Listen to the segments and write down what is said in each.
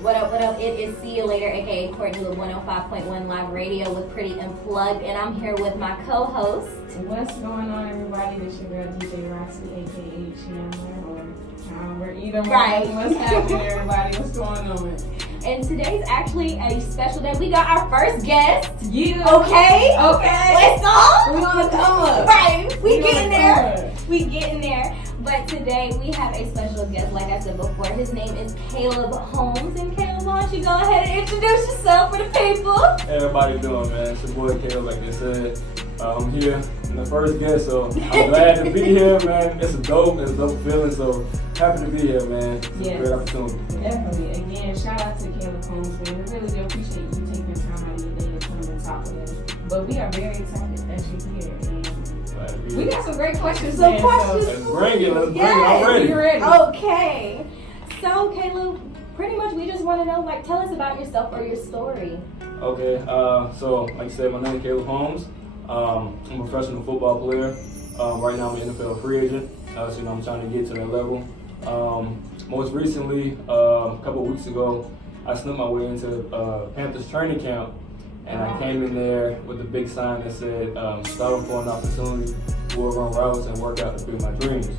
What up, what up? It is See You Later, aka Courtney with 105.1 Live Radio with Pretty Unplugged, and I'm here with my co-host. What's going on, everybody? This your girl DJ Roxy, aka Chandler, or we're either right. What's happening, everybody? What's going on? And today's actually a special day. We got our first guest. You okay? Okay. Let's go. We on the come up. Right. We getting there. We getting there. But today we have a special guest, like I said before. His name is Caleb Holmes. And Caleb, why don't you go ahead and introduce yourself for the people? Hey, everybody doing, man? It's your boy Caleb, like I said. I'm here in the first guest, so I'm glad to be here, man. It's a dope feeling, so happy to be here, man. It's a great opportunity. Definitely. Again, shout out to Caleb Holmes, man. We really do appreciate you taking time out of your day to come and talk with us. But we are very excited that you're here. And we got some great questions. Let's bring it. I'm ready. You're ready. Okay. So, Caleb, pretty much we just want to know, like, tell us about yourself or your story. Okay, so like you said, my name is Caleb Holmes. I'm a professional football player. Right now I'm an NFL free agent. So I'm trying to get to that level. Most recently, a couple of weeks ago, I snuck my way into Panthers training camp, and I came in there with a big sign that said, "Starting for an opportunity, we'll run routes and work out to build my dreams."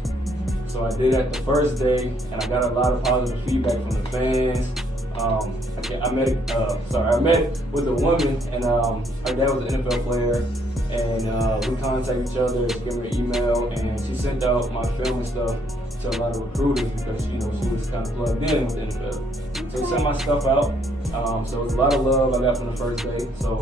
So I did that the first day, and I got a lot of positive feedback from the fans. I met with a woman, and her dad was an NFL player, and we contacted each other, gave her an email, and she sent out my film and stuff to a lot of recruiters because she was kind of plugged in with the NFL. So we sent my stuff out. So it was a lot of love I got from the first day. So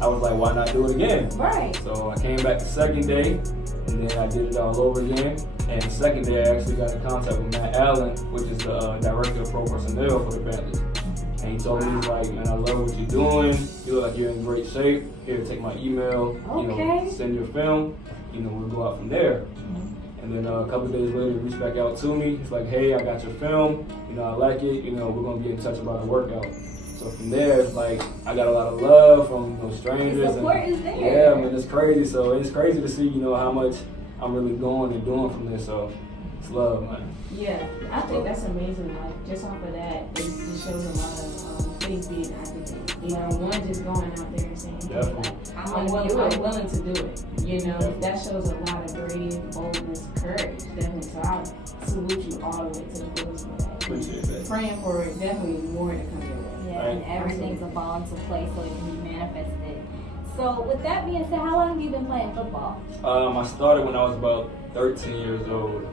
I was like, why not do it again? Right. So I came back the second day, and then I did it all over again. And the second day, I actually got in contact with Matt Allen, which is the director of pro personnel for the Panthers. And he told me, he's like, man, I love what you're doing. You look like you're in great shape. Here, take my email. Okay. Send your film. We'll go out from there. And then a couple of days later, he reached back out to me. He's like, hey, I got your film. I like it. We're going to be in touch about the workout. So from there, it's like I got a lot of love from strangers. The support is there. Yeah, man, it's crazy. So it's crazy to see, how much I'm really going and doing from this. So it's love, man. Yeah, I think that's amazing. Like, just off of that, it just shows a lot of faith being activated. One just going out there and saying, hey, like, I'm willing to do it. That shows a lot of brave, boldness, courage, definitely. So I salute you all the way to the fullest of that. Appreciate that. Praying for it, definitely more to come your way. Yeah, right. And everything's a ball into place so it can be manifested. So with that being said, how long have you been playing football? I started when I was about 13 years old.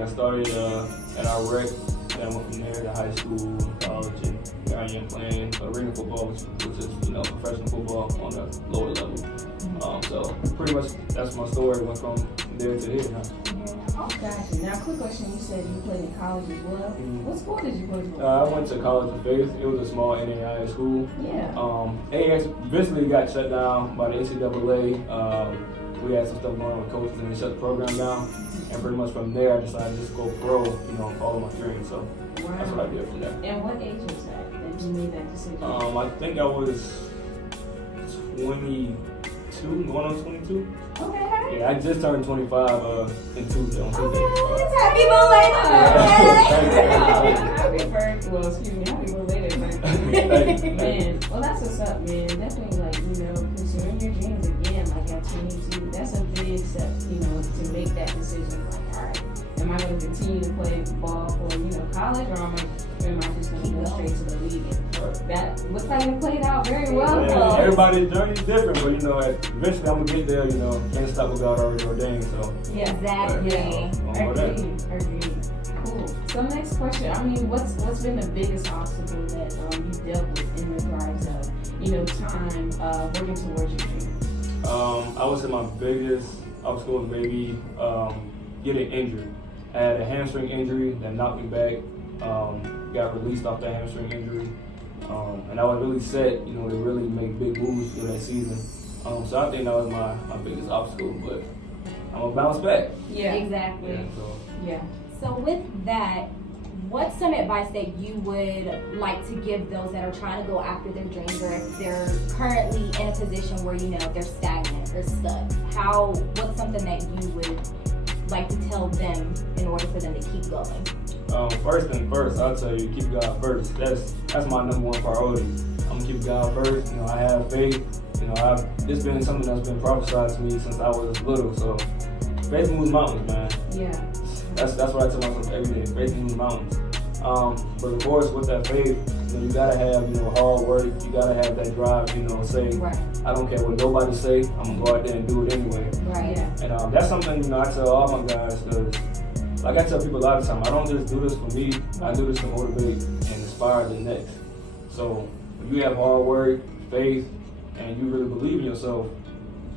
I started at our rec, then I went from there to high school, college, and I am playing arena football, which is professional football on a lower level. So pretty much that's my story. Went from there to here. Oh, gotcha. Now, quick question. You said you played in college as well. What school did you play for? I went to College of Faith. It was a small NAIA school. Yeah. AAX eventually got shut down by the NCAA. We had some stuff going on with coaches, and they shut the program down. And pretty much from there, I decided to just go pro, and follow my dreams. So that's what I did from there. And what age was that you made that decision? I think I was 22, going on 22. Okay. Yeah, I just turned 25 in Tuesday. On Tuesday. Happy belated birthday! Happy birthday. Well, excuse me. Happy belated birthday. Man, well, that's what's up, man. Definitely, pursuing your dreams again, like at 22. That's a big step, to make that decision. Like, all right, am I going to continue to play ball for, college, or am I just going to go straight to the league? That looks like it played out very well. Yeah, everybody's journey is different, but eventually I'm gonna get there. Can't stop what God already ordained. So yeah, exactly. Agreed. Cool. So next question. What's been the biggest obstacle that you dealt with in regards of time working towards your dreams? I would say my biggest obstacle was maybe getting injured. I had a hamstring injury that knocked me back. Got released off that hamstring injury. And I was really set, to really make big moves for that season. So I think that was my biggest obstacle, but I'm gonna bounce back. Yeah, exactly. Yeah. So with that, what's some advice that you would like to give those that are trying to go after their dreams, or if they're currently in a position where they're stagnant or stuck? What's something that you would like to tell them in order for them to keep going? First thing first, I'll tell you, keep God first. That's my number one priority. I'm gonna keep God first. You know, I have faith. You know, it's been something that's been prophesied to me since I was little. So faith moves mountains, man. Yeah. That's what I tell myself every day. Faith moves mountains. But of course, with that faith, you know, you gotta have, you know, hard work. You gotta have that drive. You know, say, Right. I don't care what nobody say. I'm gonna go out there and do it anyway. Right. Yeah. And that's something, you know, I tell all my guys, because like I tell people a lot of time, I don't just do this for me. I do this to motivate and inspire the next. So if you have hard work, faith, and you really believe in yourself,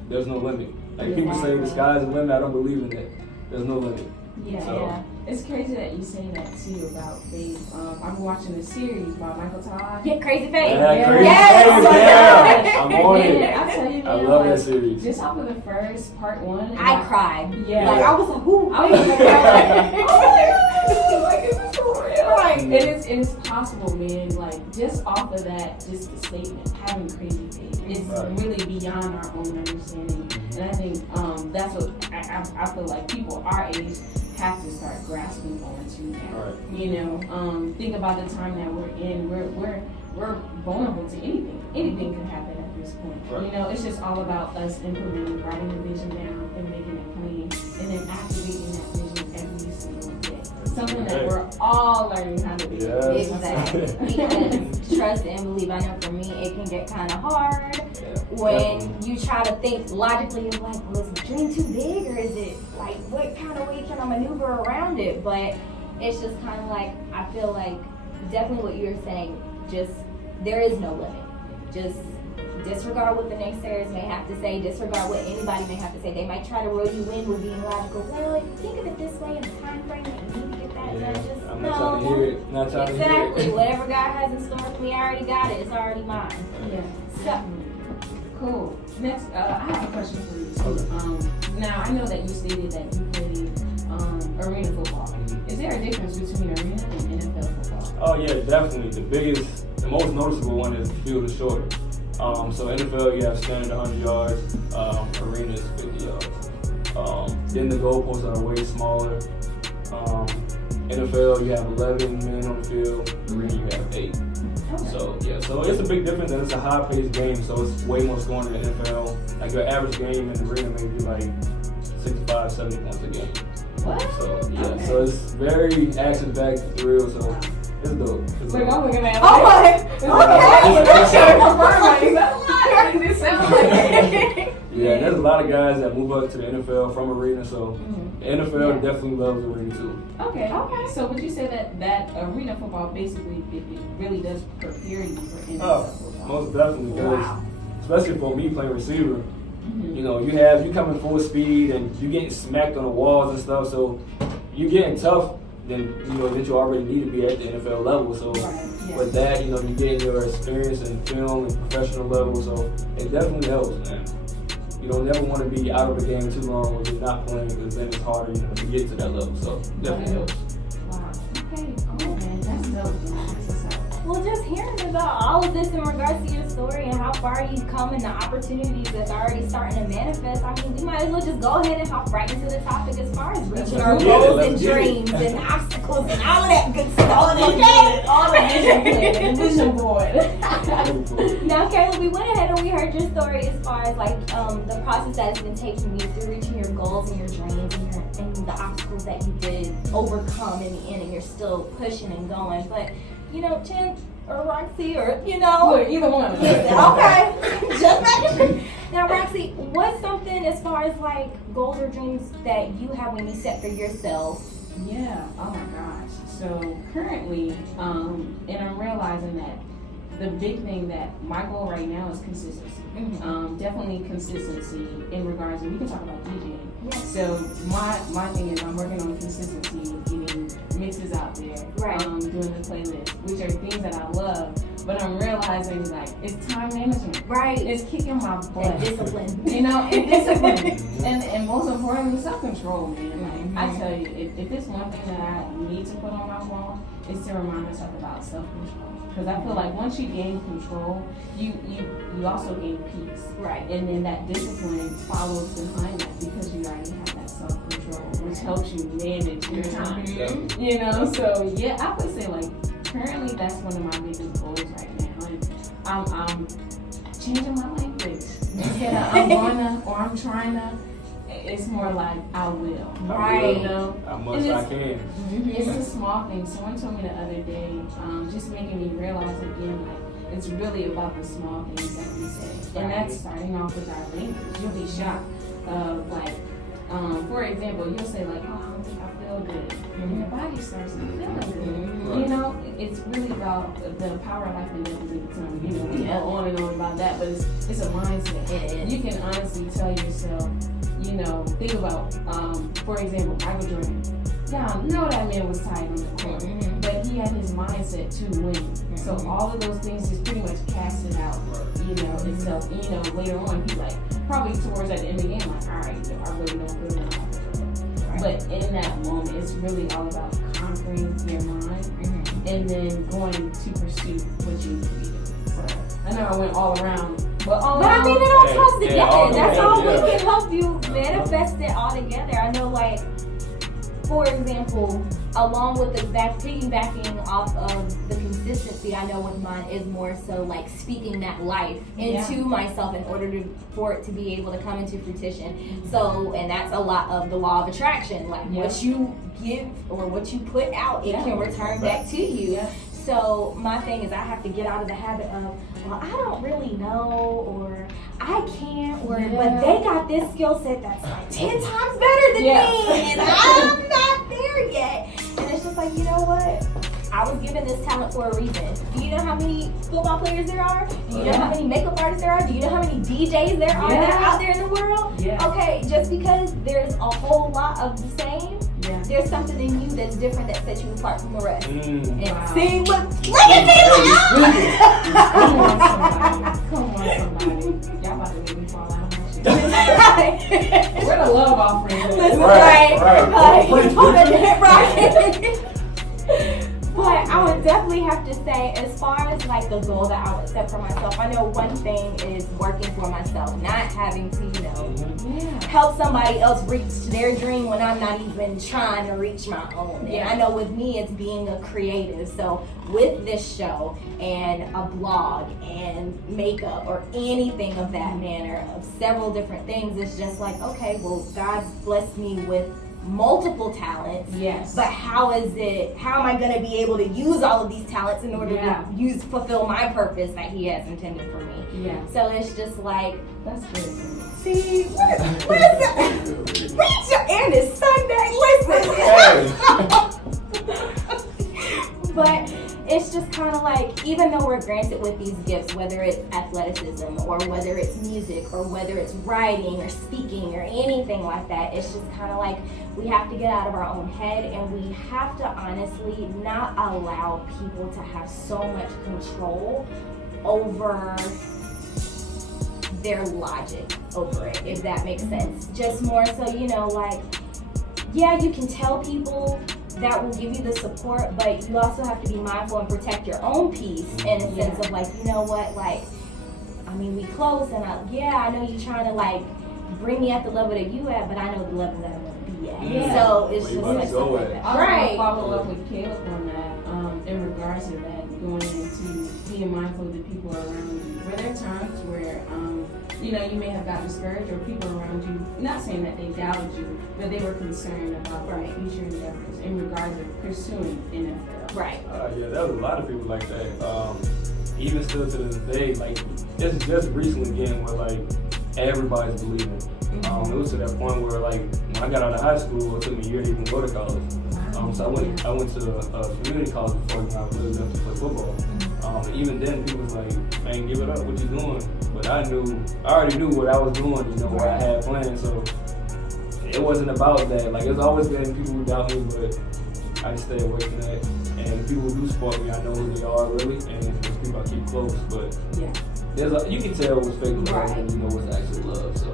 there's no limit. Like people say the sky's the limit, I don't believe in that. There's no limit. Yeah, So, yeah. It's crazy that you say that too about faith. I'm watching a series by Michael Todd. Yeah, Crazy Faith. Yeah, Crazy Yes. Faith, yeah. I'm on it. Man, I tell you, man, I love like, that series. just off of the first part one. I cried. Yeah. Like, I was like, who? I was like, like, is this for real? Like, it is possible, man. Like, just off of that, just the statement, having crazy faith, it's really beyond our own understanding. And I think that's what I feel like people our age have to start grasping onto now. Right. You know, think about the time that we're in. We're vulnerable to anything. Anything can happen at this point. Right. You know, it's just all about us implementing, writing the vision down, and making it plain, and then activating that vision every single day. Something that we're all learning how to do. Yes. Exactly. Because trust and believe. I know for me, it can get kind of hard when you try to think logically. You're like, well, is the dream too big, or is it like, what kind of way can I maneuver around it? But it's just kind of like, I feel like definitely what you're saying. Just there is no limit. Just disregard what the naysayers may have to say. Disregard what anybody may have to say. They might try to roll you in with being logical. Well, if you think of it this way in the time frame that you need to get that done, just I'm not trying to hear it. Not trying to hear exactly. it. Whatever God has in store for me, I already got it. It's already mine. Yeah. So, Cool. Next, I have a question for you too. Now I know that you stated that you played arena football. Is there a difference between arena and NFL football? Oh yeah, definitely. The most noticeable one is the field is shorter. So NFL you have standard 100 yards, arena is 50 yards. Then the goalposts are way smaller. NFL you have 11 men on the field, arena you have 8. So yeah, so it's a big difference, and it's a high-paced game, so it's way more scoring than the NFL. Like your average game in the arena may be like 65, 70 points a game. What? So yeah, so it's very action-packed, thrill. So it's dope. It's Look, dope. I'm looking at it. oh my. Yeah, there's a lot of guys that move up to the NFL from arena, so the NFL definitely loves arena too. Okay. So would you say that arena football basically it really does prepare you for NFL football? Most definitely, because Wow. especially for me playing receiver, you know, you coming full speed and you getting smacked on the walls and stuff, so you getting tough than you know that you already need to be at the NFL level. So with that, you know, you getting your experience in film and professional level, so it definitely helps, man. You don't never want to be out of the game too long when you're not playing, because then it's harder, you know, to get to that level. So definitely helps. Wow. Okay. Cool, man. That's dope. That's what's up. Well, just hearing about all of this in regards to your story and how far you've come and the opportunities that's already starting to manifest, I mean, we might as well just go ahead and hop right into the topic as far as reaching our goals and dreams and obstacles and all of that good stuff. All the vision plan, the vision board. Now, Kayla, we went ahead and we heard your story as far as like the process that has been taking you through reaching your goals and your dreams and the obstacles that you did overcome in the end, and you're still pushing and going. But you know, Chen or Roxy, or you know, Look, either one. okay, just making sure. Now, Roxy, what's something as far as like goals or dreams that you have when you set for yourself? Yeah. Oh my gosh. So currently, and I'm realizing that the big thing that my goal right now is consistency. Definitely consistency in regards, and we can talk about DJing. Yes. So my thing is I'm working on consistency, getting mixes out there, doing the playlist, which are things that I love. But I'm realizing like it's time management. Right. It's kicking my butt. And discipline. You know, and discipline. and most importantly, self-control, man. Like I tell you, if it's one thing that I need to put on my wall, is to remind myself about self-control. Because I feel like once you gain control, you also gain peace. Right. And then that discipline follows behind that because you already have that self-control, which helps you manage your time. Mm-hmm. You know, so yeah, I would say like currently that's one of my biggest goals right now. And I'm changing my language. Instead of I'm gonna or I'm trying to, it's more like I will. Right. You know? How much I can. It's a small thing. Someone told me the other day, just making me realize again, like, it's really about the small things that we say. And that's starting off with our language. You'll be shocked of, like, for example, you'll say, like, oh, I feel good. And your body starts to feel good. You know, it's really about the power of life and death is in the tongue. You know, we go on and on about that, but it's a mindset. You can honestly tell yourself, you know, think about, for example, Michael Jordan. Yeah, I know that man was tired on the court, but he had his mindset to win. So all of those things just pretty much casted out, you know, itself. And, you know, later on, he like probably towards at the end of the game, like, all right, you know, I really don't feel enough. But in that moment, it's really all about conquering your mind and then going to pursue what you need to be doing. So I know I went all around. But I mean, it all comes together. That's all we yeah. can help you manifest it all together. I know, like, for example, along with the piggybacking off of the consistency, I know with mine is more so like speaking that life into myself in order for it to be able to come into fruition. So, and that's a lot of the law of attraction. Like what you give or what you put out, it can return back to you. So my thing is I have to get out of the habit of, well, I don't really know, or I can't, or but they got this skill set that's like 10 times better than me, and I'm not there yet. And it's just like, you know what? I was given this talent for a reason. Do you know how many football players there are? Do you know how many makeup artists there are? Do you know how many DJs there are that are out there in the world? Okay, just because there's a whole lot of the same, there's something in you that's different that sets you apart from the rest. And see, look at me! Come on, somebody. Y'all about to make me fall out of my shit. Where the love offering? But I would definitely have to say, as far as like the goal that I would set for myself, I know one thing is working for myself, not having to, you know, help somebody else reach their dream when I'm not even trying to reach my own. And I know with me, it's being a creative. So with this show and a blog and makeup or anything of that manner, of several different things, it's just like, okay, well, God's blessed me with multiple talents, but how am I going to be able to use all of these talents in order to fulfill my purpose that he has intended for me? So it's just like, that's good. See, listen, and it's Sunday, listen. But it's just kind of like, even though we're granted with these gifts, whether it's athleticism or whether it's music or whether it's writing or speaking or anything like that, it's just kind of like we have to get out of our own head, and we have to honestly not allow people to have so much control over their logic over it, if that makes sense. Just more so, you know, like, yeah, you can tell people that will give you the support, but you also have to be mindful and protect your own peace in a sense of like, you know what, like, I mean, we close, and I know you're trying to like bring me at the level that you at, but I know the level that I want to be at. So it's just like something like that. I want to follow up with Caleb on that, in regards to that, going into being mindful of the people around you. Were there times where you know, you may have got discouraged, or people around you, not saying that they doubted you, but they were concerned about future endeavors in regards to pursuing NFL? Yeah, there was a lot of people like that. Even still to this day, like, just recently again, where like everybody's believing. It was to that point where like when I got out of high school, it took me a year to even go to college. So I went to a community college before I really left to play football. Even then, people was like, "Man, give it up. What you doing?" But I already knew what I was doing. You know, what I had planned. So it wasn't about that. Like, it's always been people who doubt me, but I just stay away from that. And the people who do support me, I know who they are really, and those people I keep close. But you can tell what's fake love and you know what's actually love. So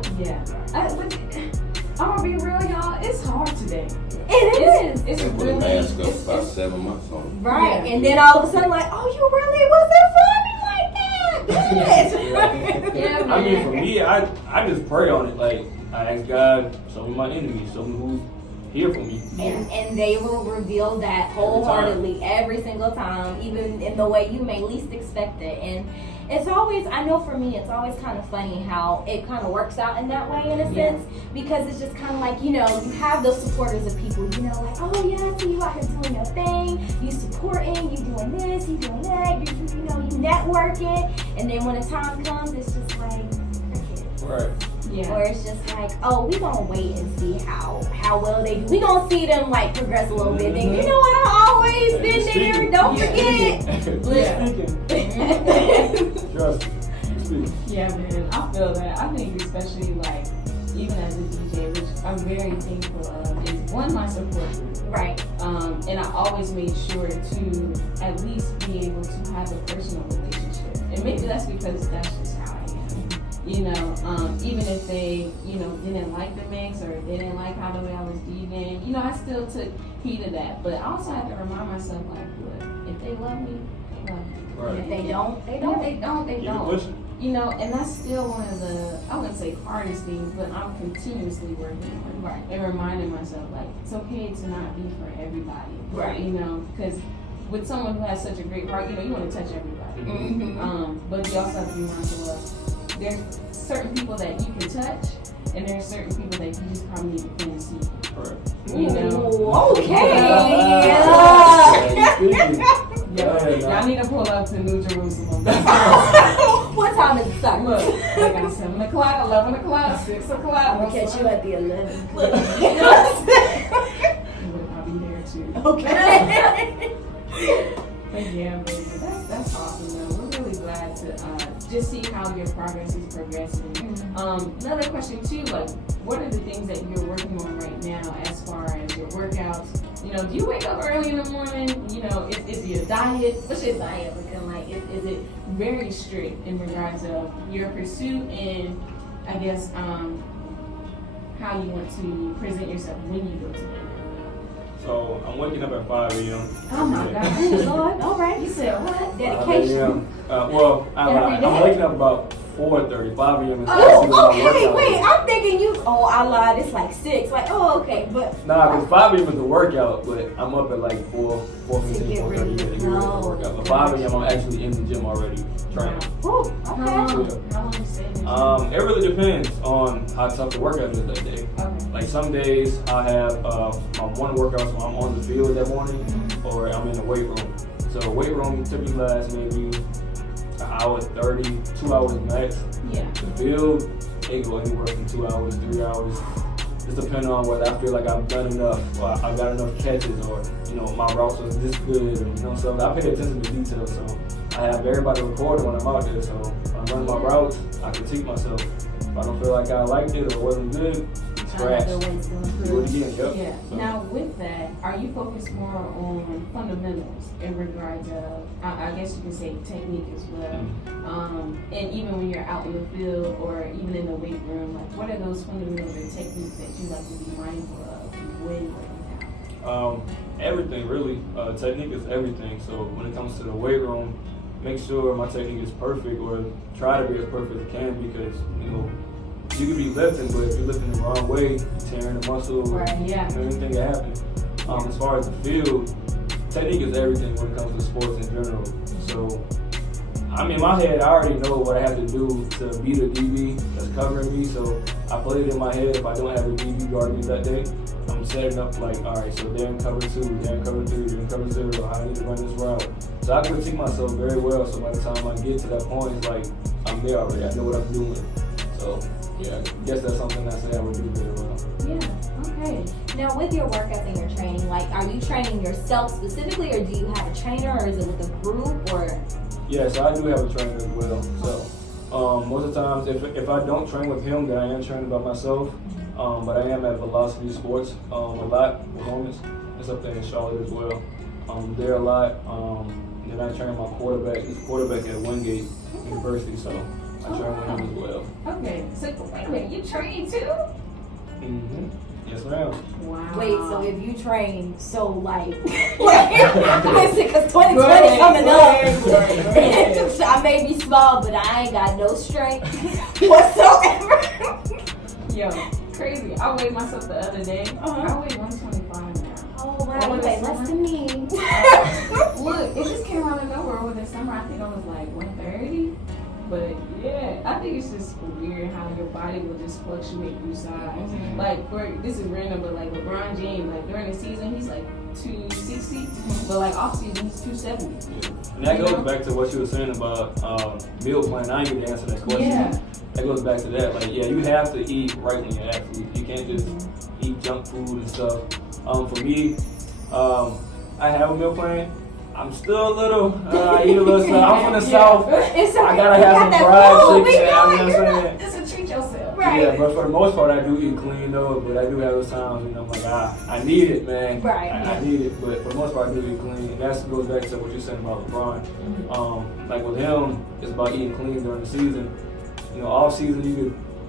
I'm gonna be real, y'all. It's hard today. It is. It's They put a really. mask up It's, about it's, 7 months on. Right. Yeah. And then all of a sudden, like, oh, you really wasn't funny like that. Good. yeah, man. I mean, for me, I just pray on it. Like, I ask God, show me my enemies, show me who's here for me. And they will reveal that wholeheartedly every single time, even in the way you may least expect it. And it's always, I know for me, it's always kind of funny how it kind of works out in that way, in a sense, because it's just kind of like, you know, you have those supporters of people, you know, like, oh yeah, I see you out here doing your thing, you supporting, you doing this, you doing that, you know, you networking, and then when the time comes, it's just like, crickets. Right. Yeah. Or it's just like, oh, we gonna wait and see how well they do. We gonna see them like progress a little bit. Then you know what? I always been there. Don't forget. Trust me. Yeah, man, I feel that. I think especially like even as a DJ, which I'm very thankful of, is one, my support group. Right. And I always made sure to at least be able to have a personal relationship. And maybe that's because that's just how I am. You know, even if they, you know, didn't like the mix or they didn't like how the way I was DJing, you know, I still took heed of that. But I also have to remind myself, like, look, if they love me, they love me. Right. If they don't, they Yeah, don't. they don't, they Keep it don't. pushing. You know, and that's still one of the, I wouldn't say hardest things, but I'm continuously working on. Right. And reminding myself, like, it's okay to not be for everybody. Right. You know, because with someone who has such a great heart, you know, you want to touch everybody. Mm-hmm. But you also have to be mindful of, there's certain people that you can touch, and there's certain people that you just probably need to plant a seed. Right. You know? Ooh, okay. Y'all need to pull up to New Jerusalem. What time is it start? Look, they got 7 o'clock, 11 o'clock, 6 o'clock. I'm gonna catch you at the 11. I'll be there too. Okay. But yeah, baby, that's awesome though. We're really glad to just see how your progress is progressing. Another question too, like, what are the things that you're working on right now as far as your workouts? You know, do you wake up early in the morning? You know, is your diet, what's your diet looking like? Is it very strict in regards of your pursuit and I guess how you want to present yourself when you go to bed? So I'm waking up at 5 a.m. Oh my God. Oh, Lord. All right. You said what? 5 Dedication. a.m. Well, Every day? I'm waking up about 4:30. 5 a.m. is Oh, actually when my okay. workout Wait, is. I'm thinking you. Oh, I lied. It's like 6. Like, oh, okay. But Nah, because 5 a.m. is the workout, but I'm up at like 4:15, To get 4:30 ready. to get ready for the Oh, workout. But 5 a.m. I'm actually in the gym already training. oh, How okay. long you stay in the It really depends on how tough the workout is that day. gym? Okay. Like some days I have my one workout, so I'm on the field that morning, or I'm in the weight room. So weight room typically lasts maybe an hour 30, 2 hours max. Yeah. The field, it go anywhere from 2 hours, 3 hours. Just depending on whether I feel like I've done enough, or I got enough catches, or you know my routes was this good, or, you know. So I pay attention to detail. So I have everybody recording when I'm out there. So when I run my routes, I critique myself. If I don't feel like I liked it or wasn't good, scratch. Do it again. Yep. Yeah. So, Now, with that, are you focused more on fundamentals in regards of, I guess you can say technique as well, and even when you're out in the field or even in the weight room, like what are those fundamentals or techniques that you like to be mindful of when working out? Everything really. Technique is everything. So when it comes to the weight room, make sure my technique is perfect, or try to be as perfect as I can, because you know you could be lifting, but if you're lifting the wrong way, you're tearing the muscle, Right, yeah. you know, anything can happen. As far as the field, technique is everything when it comes to sports in general. So, I mean, in my head, I already know what I have to do to beat a DB that's covering me. So I play it in my head. If I don't have a DB guarding me that day, I'm setting up like, all right, so they're in cover 2, they're in cover 3, they're in cover 0. I need to run this route. So I critique myself very well. So by the time I get to that point, it's like I'm there already. I know what I'm doing. So yeah, I guess that's something I say I would do very well. Yeah. Okay. Now, with your workouts and your training, like, are you training yourself specifically, or do you have a trainer, or is it with a group, or? Yeah, so I do have a trainer as well. So most of the times, if I don't train with him, then I am training by myself. But I am at Velocity Sports a lot with Holmes. It's up there in Charlotte as well. There a lot. Then I train my quarterback. He's a quarterback at Wingate University, so I train with him as well. Okay. So wait a minute, you train too? Mm-hmm. Yes, ma'am. Wow. Wait, so if you train, so like, listen, because 2020 coming up, I may be small, but I ain't got no strength whatsoever. Yo, crazy. I weighed myself the other day. I weigh 125 now. Oh wow, you weigh less than me. Look, it just came out of nowhere over the summer. I think I was like 130. But yeah, I think it's just weird how your body will just fluctuate through size. Mm-hmm. Like, this is random, but like LeBron James, like during the season, he's like 260, but like off season, he's 270. Yeah. And that goes back to what you were saying about meal plan. I ain't even answer that question. Yeah. That goes back to that. Like, yeah, you have to eat right when you're an athlete. You can't just eat junk food and stuff. For me, I have a meal plan. I'm still a little, I eat a little stuff. I'm from the South. It's okay. I gotta have some fried chicken. You know what I'm saying? Just to treat yourself. Right. Yeah, but for the most part, I do eat clean though. But I do have those times, I'm like, I need it, man. Right. I need it. But for the most part, I do eat clean. And that goes back to what you're saying about LeBron. Like with him, it's about eating clean during the season. You know, off season,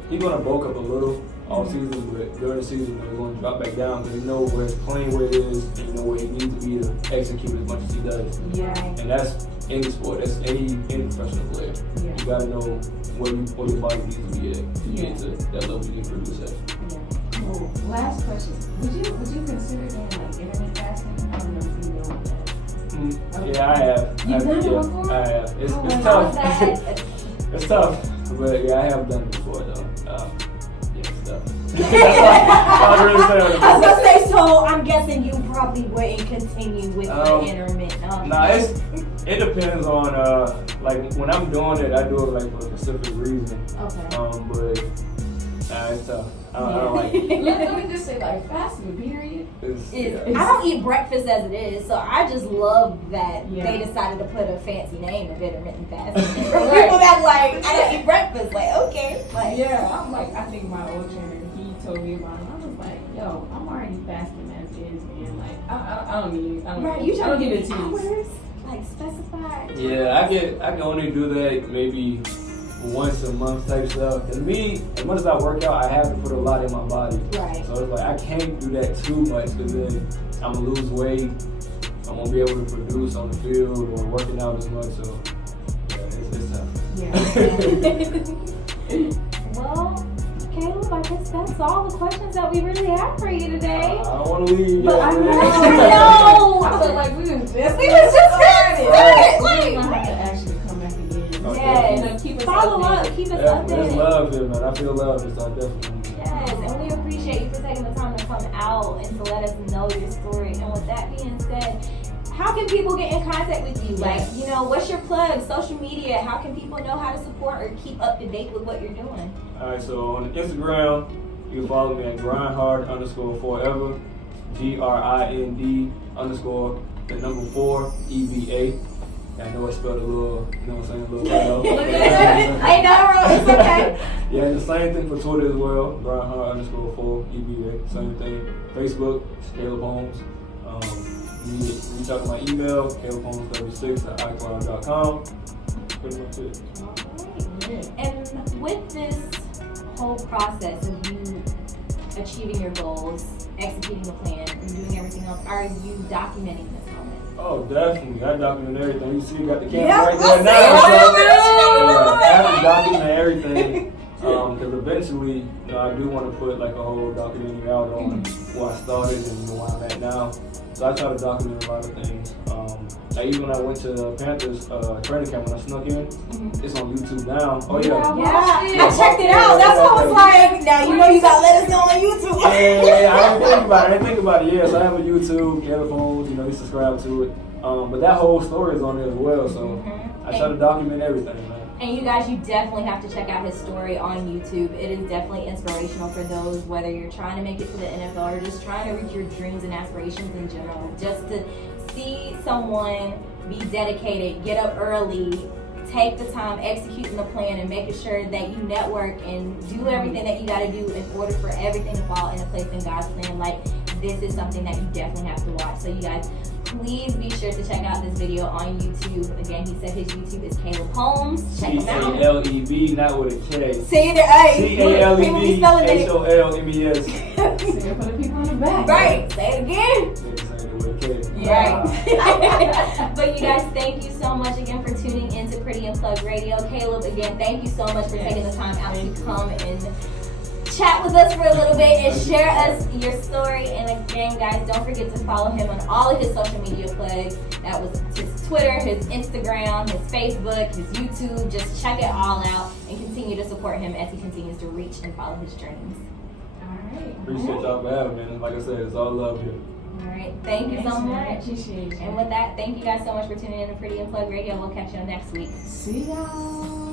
he's gonna bulk up a little. Off season, but during the season, he's going to drop back down because he knows where his playing weight is and you know where he needs to be to execute as much as he does. Yeah. And that's any sport. That's any professional player. Yeah. You gotta know where your body needs to be at to get to that level you can produce at. Yeah. Cool. Last question. Would you consider doing like intermittent fasting? I don't know if you know that. Yeah, I have. You've done it before? I have. It's How's tough. that? It's tough, but yeah, I have done it before though. I I was gonna say, so I'm guessing you probably wouldn't continue with the intermittent. Nah, it depends on like when I'm doing it, I do it like for a specific reason. Okay. But it's tough. I don't like it. Let me just say, like, fasting, period. I don't eat breakfast as it is, so I just love that they decided to put a fancy name of intermittent fasting. For people that like, I don't eat breakfast, like, okay. Like, yeah, I'm like, I think my old trainer, he told me about it. I was like, yo, I'm already fasting as is, man. Like, I don't need, I don't give it to you. Like, specified. Yeah, I can only do that maybe once a month type stuff. And me, as much as I work out, I have to put a lot in my body. Right. So it's like I can't do that too much because then I'm gonna lose weight. I won't be able to produce on the field or working out as much. So yeah, it's tough. Well, Caleb, I guess that's all the questions that we really have for you today. I don't want to leave But yet. I know. I feel like we was just We was just started. We're gonna have to actually come back again. Yes. Keep us Follow updated. up. Keep us There's updated. love here, man. I feel love. So definitely. Yes, and we appreciate you for taking the time to come out and to let us know your story. And with that being said, how can people get in contact with you? Like, you know, what's your plug? Social media. How can people know how to support or keep up to date with what you're doing? All right, so on Instagram, you can follow me at grindhard_forever, GRIND_4 EVA. I know I spelled a little, you know what I'm saying, a little I know, it's okay. Yeah, and the same thing for Twitter as well, grindhard_4 EVA. Same thing. Facebook, it's Caleb Holmes. You reach out to my email, calebholmes36@icloud.com. Pretty much it. Alright. And with this whole process of you achieving your goals, executing the plan, and doing everything else, are you documenting this moment? Oh, definitely. I document everything. You see, you got the camera Yeah, right I there see now. it. I have to document everything. Because eventually, you know, I do want to put like a whole documentary out on where I started and where I'm at now. So I try to document a lot of things. Like even when I went to the Panthers training camp when I snuck in, it's on YouTube now. Oh yeah. Yeah, I checked it out. That's what I was like. Now you know you gotta let us know on YouTube. Yeah, I didn't think about it. Yeah, so I have a YouTube, Caleb Holmes, you know, you subscribe to it. But that whole story is on there as well. So I try to document everything, man. And you guys, you definitely have to check out his story on YouTube. It is definitely inspirational for those, whether you're trying to make it to the NFL or just trying to reach your dreams and aspirations in general. Just to see someone be dedicated, get up early, take the time executing the plan and making sure that you network and do everything that you got to do in order for everything to fall into place in God's plan. Like, this is something that you definitely have to watch. So you guys, please be sure to check out this video on YouTube. Again, he said his YouTube is Caleb Holmes. Check him out. C-A-L-E-B, not with a K. Say it, hey. C-A-L-E-B-H-O-L-M-E-S. Say it for the people in the back. Right. Say it again. Right. But you guys, thank you so much again for tuning in to Pretty Unplugged Radio. Caleb, again, thank you so much for taking the time out to come and chat with us for a little bit and share us your story. And again, guys, don't forget to follow him on all of his social media plugs. That was his Twitter, his Instagram, his Facebook, his YouTube. Just check it all out and continue to support him as he continues to reach and follow his dreams. All right. Appreciate y'all for having me, man. Like I said, it's all love here. All right. Thank you so much. Appreciate you. And with that, thank you guys so much for tuning in to Pretty Unplugged Radio. We'll catch you next week. See y'all.